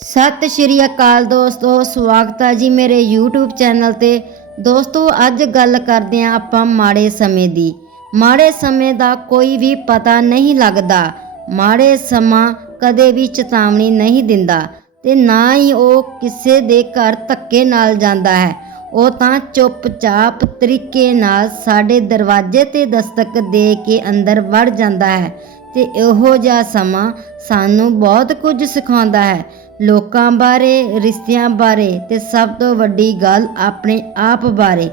ਸਤਿ ਸ਼੍ਰੀ ਅਕਾਲ ਦੋਸਤੋ, ਸਵਾਗਤ ਹੈ ਜੀ ਮੇਰੇ YouTube ਚੈਨਲ ਤੇ। ਦੋਸਤੋ, ਅੱਜ ਗੱਲ ਕਰਦੇ ਹਾਂ ਆਪਾਂ ਮਾੜੇ ਸਮੇਂ ਦੀ। ਮਾੜੇ ਸਮੇਂ ਦਾ ਕੋਈ ਵੀ ਪਤਾ ਨਹੀਂ ਲੱਗਦਾ। ਮਾੜੇ ਸਮਾਂ ਕਦੇ ਵੀ ਚੇਤਾਵਨੀ ਨਹੀਂ ਦਿੰਦਾ ਤੇ ਨਾ ਹੀ ਉਹ ਕਿਸੇ ਦੇ ਘਰ ਧੱਕੇ ਨਾਲ ਜਾਂਦਾ ਹੈ। ਉਹ ਤਾਂ ਚੁੱਪਚਾਪ ਤਰੀਕੇ ਨਾਲ ਸਾਡੇ ਦਰਵਾਜ਼ੇ ਤੇ ਦਸਤਕ ਦੇ ਕੇ ਅੰਦਰ ਵੜ ਜਾਂਦਾ ਹੈ ਤੇ ਇਹੋ ਜਿਹਾ ਸਮਾਂ ਸਾਨੂੰ ਬਹੁਤ ਕੁਝ ਸਿਖਾਉਂਦਾ ਹੈ। ਲੋਕਾਂ ਬਾਰੇ, ਰਿਸ਼ਤਿਆਂ ਬਾਰੇ ਤੇ ਸਭ ਤੋਂ ਵੱਡੀ ਗੱਲ ਆਪਣੇ ਆਪ ਬਾਰੇ।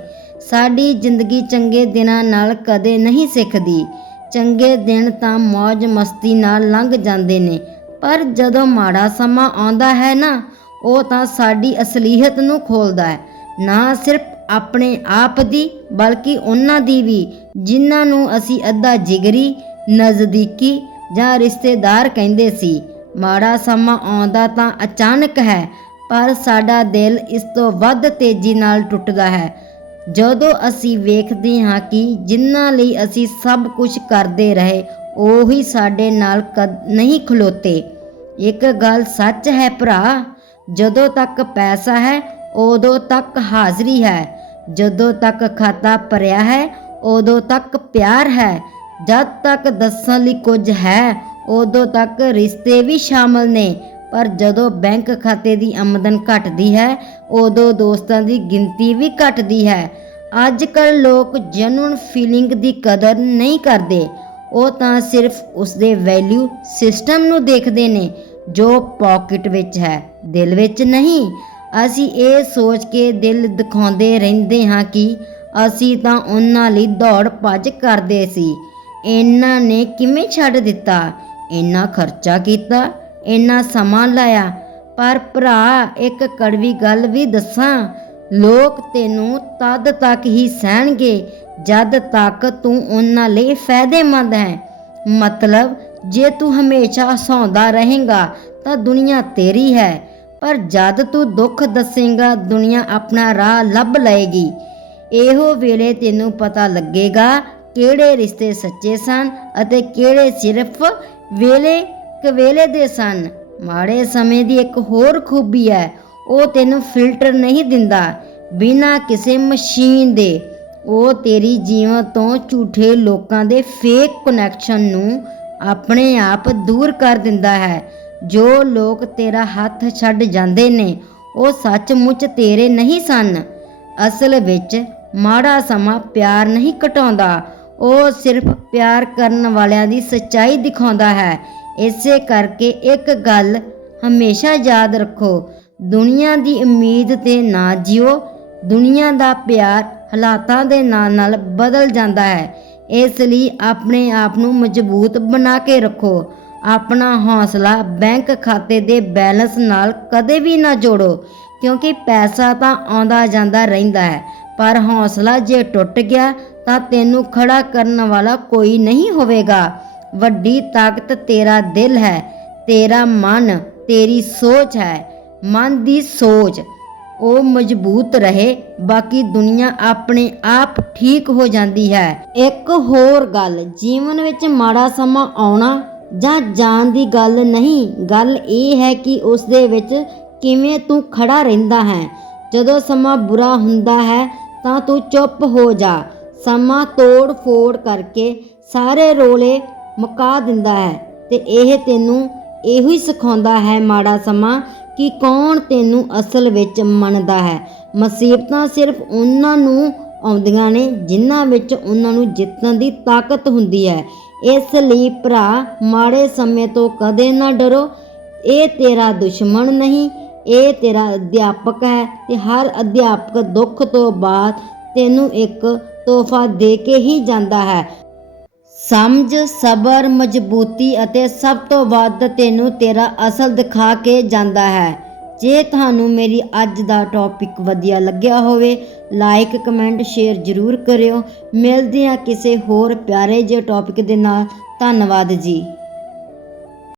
ਸਾਡੀ ਜ਼ਿੰਦਗੀ ਚੰਗੇ ਦਿਨਾਂ ਨਾਲ ਕਦੇ ਨਹੀਂ ਸਿੱਖਦੀ। ਚੰਗੇ ਦਿਨ ਤਾਂ ਮौज ਮਸਤੀ ਨਾਲ ਲੰਘ ਜਾਂਦੇ ਨੇ, ਪਰ ਜਦੋਂ ਮਾੜਾ ਸਮਾਂ ਆਉਂਦਾ ਹੈ ਨਾ, ਉਹ ਤਾਂ ਸਾਡੀ ਅਸਲੀਅਤ ਨੂੰ ਖੋਲਦਾ ਹੈ। ਨਾ ਸਿਰਫ ਆਪਣੇ ਆਪ ਦੀ, ਬਲਕਿ ਉਹਨਾਂ ਦੀ ਵੀ, ਜਿਨ੍ਹਾਂ ਨੂੰ ਅਸੀਂ ਅੱਧਾ ਜਿਗਰੀ, ਨਜ਼ਦੀਕੀ ਜਾਂ ਰਿਸ਼ਤੇਦਾਰ ਕਹਿੰਦੇ ਸੀ। ਮਾੜਾ ਸਮਾਂ ਆਉਂਦਾ ਤਾਂ ਅਚਾਨਕ ਹੈ, ਪਰ ਸਾਡਾ ਦਿਲ ਇਸ ਤੋਂ ਵੱਧ ਤੇਜ਼ੀ ਨਾਲ ਟੁੱਟਦਾ ਹੈ। ਜਦੋਂ ਅਸੀਂ ਵੇਖਦੇ ਹਾਂ ਕਿ ਜਿਨ੍ਹਾਂ ਲਈ ਅਸੀਂ ਸਭ ਕੁਝ ਕਰਦੇ ਰਹੇ, ਉਹੀ ਸਾਡੇ ਨਾਲ ਕਦ, ਨਹੀਂ ਖਲੋਤੇ। ਇੱਕ ਗੱਲ ਸੱਚ ਹੈ ਭਰਾ, ਜਦੋਂ ਤੱਕ ਪੈਸਾ ਹੈ, ਉਦੋਂ ਤੱਕ ਹਾਜ਼ਰੀ ਹੈ। ਜਦੋਂ ਤੱਕ ਖਾਤਾ ਭਰਿਆ ਹੈ, ਉਦੋਂ ਤੱਕ ਪਿਆਰ ਹੈ। ਜਦ ਤੱਕ ਦੱਸਣ ਲਈ ਕੁਝ ਹੈ ਉਦੋਂ ਤੱਕ ਰਿਸ਼ਤੇ ਵੀ ਸ਼ਾਮਲ ਨੇ। ਪਰ ਜਦੋਂ ਬੈਂਕ ਖਾਤੇ ਦੀ ਆਮਦਨ ਘਟਦੀ ਹੈ, ਉਦੋਂ ਦੋਸਤਾਂ ਦੀ ਗਿਣਤੀ ਵੀ ਘਟਦੀ ਹੈ। ਅੱਜ ਕੱਲ ਲੋਕ ਜਨੂਨ ਫੀਲਿੰਗ ਦੀ ਕਦਰ ਨਹੀਂ ਕਰਦੇ। ਉਹ ਤਾਂ ਸਿਰਫ ਉਸਦੇ ਵੈਲਿਊ ਸਿਸਟਮ ਨੂੰ ਦੇਖਦੇ ਨੇ, ਜੋ ਪਾਕਟ ਵਿੱਚ ਹੈ, ਦਿਲ ਵਿੱਚ ਨਹੀਂ। ਅਸੀਂ ਇਹ ਸੋਚ ਕੇ ਦਿਲ ਦਿਖਾਉਂਦੇ ਰਹਿੰਦੇ ਹਾਂ ਕਿ ਅਸੀਂ ਤਾਂ ਉਹਨਾਂ ਲਈ ਦੌੜ ਭੱਜ ਕਰਦੇ ਸੀ। ਇਹਨਾਂ ਨੇ ਕਿਵੇਂ ਛੱਡ ਦਿੱਤਾ? ਇੰਨਾ ਖਰਚਾ ਕੀਤਾ, ਇੰਨਾ ਸਮਾਂ ਲਾਇਆ। ਪਰ ਭਰਾ, ਇੱਕ ਕੜਵੀ ਗੱਲ ਵੀ ਦੱਸਾਂ, ਲੋਕ ਤੈਨੂੰ ਤਦ ਤੱਕ ਹੀ ਸਹਿਣਗੇ ਜਦ ਤੱਕ ਤੂੰ ਉਹਨਾਂ ਲਈ ਫਾਇਦੇਮੰਦ ਹੈ। ਮਤਲਬ, ਜੇ ਤੂੰ ਹਮੇਸ਼ਾ ਹਸਾਉਂਦਾ ਰਹੇਗਾ ਤਾਂ ਦੁਨੀਆ ਤੇਰੀ ਹੈ, ਪਰ ਜਦ ਤੂੰ ਦੁੱਖ ਦੱਸੇਗਾ, ਦੁਨੀਆ ਆਪਣਾ ਰਾਹ ਲੱਭ ਲਏਗੀ। ਇਹੋ ਵੇਲੇ ਤੈਨੂੰ ਪਤਾ ਲੱਗੇਗਾ ਕਿਹੜੇ ਰਿਸ਼ਤੇ ਸੱਚੇ ਸਨ ਅਤੇ ਕਿਹੜੇ ਸਿਰਫ ਵੇਲੇ ਕਵੇਲੇ ਦੇ ਸਨ? ਮਾੜੇ ਸਮੇਂ ਦੀ ਇੱਕ ਹੋਰ ਖੂਬੀ ਹੈ, ਉਹ ਤੈਨੂੰ ਫਿਲਟਰ ਨਹੀਂ ਦਿੰਦਾ, ਬਿਨਾਂ ਕਿਸੇ ਮਸ਼ੀਨ ਦੇ। ਉਹ ਤੇਰੀ ਜੀਵਨ ਤੋਂ ਝੂਠੇ ਲੋਕਾਂ ਦੇ ਫੇਕ ਕਨੈਕਸ਼ਨ ਨੂੰ ਆਪਣੇ ਆਪ ਦੂਰ ਕਰ ਦਿੰਦਾ ਹੈ। ਜੋ ਲੋਕ ਤੇਰਾ ਹੱਥ ਛੱਡ ਜਾਂਦੇ ਨੇ, ਉਹ ਸੱਚਮੁੱਚ ਤੇਰੇ ਨਹੀਂ ਸਨ। ਅਸਲ ਵਿੱਚ ਮਾੜਾ ਸਮਾਂ ਪਿਆਰ ਨਹੀਂ ਘਟਾਉਂਦਾ ਉਹ ਸਿਰਫ ਪਿਆਰ ਕਰਨ ਵਾਲਿਆਂ ਦੀ ਸੱਚਾਈ ਦਿਖਾਉਂਦਾ ਹੈ। ਇਸੇ ਕਰਕੇ ਇੱਕ ਗੱਲ ਹਮੇਸ਼ਾ ਯਾਦ ਰੱਖੋ, ਦੁਨੀਆ ਦੀ ਉਮੀਦ ਤੇ ਨਾ ਜਿਓ, ਦੁਨੀਆ ਦਾ ਪਿਆਰ ਹਾਲਾਤਾਂ ਦੇ ਨਾਲ ਨਾਲ ਬਦਲ ਜਾਂਦਾ ਹੈ। ਇਸ ਲਈ ਆਪਣੇ ਆਪ ਨੂੰ ਮਜ਼ਬੂਤ ਬਣਾ ਕੇ ਰੱਖੋ। ਆਪਣਾ ਹੌਸਲਾ ਬੈਂਕ ਖਾਤੇ ਦੇ ਬੈਲੈਂਸ ਨਾਲ ਕਦੇ ਵੀ ਨਾ ਜੋੜੋ, ਕਿਉਂਕਿ ਪੈਸਾ ਤਾਂ ਆਉਂਦਾ ਜਾਂਦਾ ਰਹਿੰਦਾ ਹੈ, ਪਰ ਹੌਸਲਾ ਜੇ ਟੁੱਟ ਗਿਆ ਤਾਂ ਤੈਨੂੰ ਖੜਾ ਕਰਨ ਵਾਲਾ ਕੋਈ ਨਹੀਂ ਹੋਵੇਗਾ। ਵੱਡੀ ਤਾਕਤ ਤੇਰਾ ਦਿਲ ਹੈ, ਤੇਰਾ ਮਨ, ਤੇਰੀ ਸੋਚ ਹੈ, ਮਨ ਦੀ ਸੋਚ। ਉਹ ਮਜ਼ਬੂਤ ਰਹੇ, ਬਾਕੀ ਦੁਨੀਆ ਆਪਣੇ ਆਪ ਠੀਕ ਹੋ ਜਾਂਦੀ ਹੈ। ਇੱਕ ਹੋਰ ਗੱਲ, ਜੀਵਨ ਵਿੱਚ ਮਾੜਾ ਸਮਾਂ ਆਉਣਾ ਜਾਂ ਜਾਣ ਦੀ ਗੱਲ ਨਹੀਂ, ਗੱਲ ਇਹ ਹੈ ਕਿ ਉਸ ਦੇ ਵਿੱਚ ਕਿਵੇਂ ਤੂੰ ਖੜਾ ਰਹਿੰਦਾ ਹੈ। ਜਦੋਂ ਸਮਾਂ ਬੁਰਾ ਹੁੰਦਾ ਹੈ, ਤਾਂ ਤੂੰ ਚੁੱਪ ਹੋ ਜਾ। ਸਮਾਂ ਤੋੜ ਫੋੜ ਕਰਕੇ ਸਾਰੇ ਰੋਲੇ ਮੁਕਾ ਦਿੰਦਾ ਹੈ ਤੇ ਇਹ ਤੈਨੂੰ ਇਹੋ ਹੀ ਸਿਖਾਉਂਦਾ ਹੈ ਮਾੜਾ ਸਮਾਂ ਕਿ ਕੌਣ ਤੈਨੂੰ ਅਸਲ ਵਿੱਚ ਮੰਨਦਾ ਹੈ। ਮੁਸੀਬਤਾਂ ਸਿਰਫ ਉਹਨਾਂ ਨੂੰ ਆਉਂਦੀਆਂ ਨੇ ਜਿਨ੍ਹਾਂ ਵਿੱਚ ਉਹਨਾਂ ਨੂੰ ਜਿੱਤਣ ਦੀ ਤਾਕਤ ਹੁੰਦੀ ਹੈ। ਇਸ ਲਈ ਭਰਾ, ਮਾੜੇ ਸਮੇਂ ਤੋਂ ਕਦੇ ਨਾ ਡਰੋ। ਇਹ ਤੇਰਾ ਦੁਸ਼ਮਣ ਨਹੀਂ, ਇਹ ਤੇਰਾ ਅਧਿਆਪਕ ਹੈ ਤੇ ਹਰ ਅਧਿਆਪਕ ਦੁੱਖ ਤੋਂ ਬਾਅਦ ਤੈਨੂੰ ਇੱਕ ਤੋਹਫਾ ਦੇ ਕੇ ਹੀ ਜਾਂਦਾ ਹੈ। ਸਮਝ, ਸਬਰ, ਮਜ਼ਬੂਤੀ ਅਤੇ ਸਭ ਤੋਂ ਵੱਧ ਤੈਨੂੰ ਤੇਰਾ ਅਸਲ ਦਿਖਾ ਕੇ ਜਾਂਦਾ ਹੈ। ਜੇ ਤੁਹਾਨੂੰ ਮੇਰੀ ਅੱਜ ਦਾ ਟੌਪਿਕ ਵਧੀਆ ਲੱਗਿਆ ਹੋਵੇ ਲਾਈਕ ਕਮੈਂਟ ਸ਼ੇਅਰ ਜ਼ਰੂਰ ਕਰਿਓ। ਮਿਲਦੇ ਹਾਂ ਕਿਸੇ ਹੋਰ ਪਿਆਰੇ ਜਿਹੇ ਟੌਪਿਕ ਦੇ ਨਾਲ। ਧੰਨਵਾਦ ਜੀ।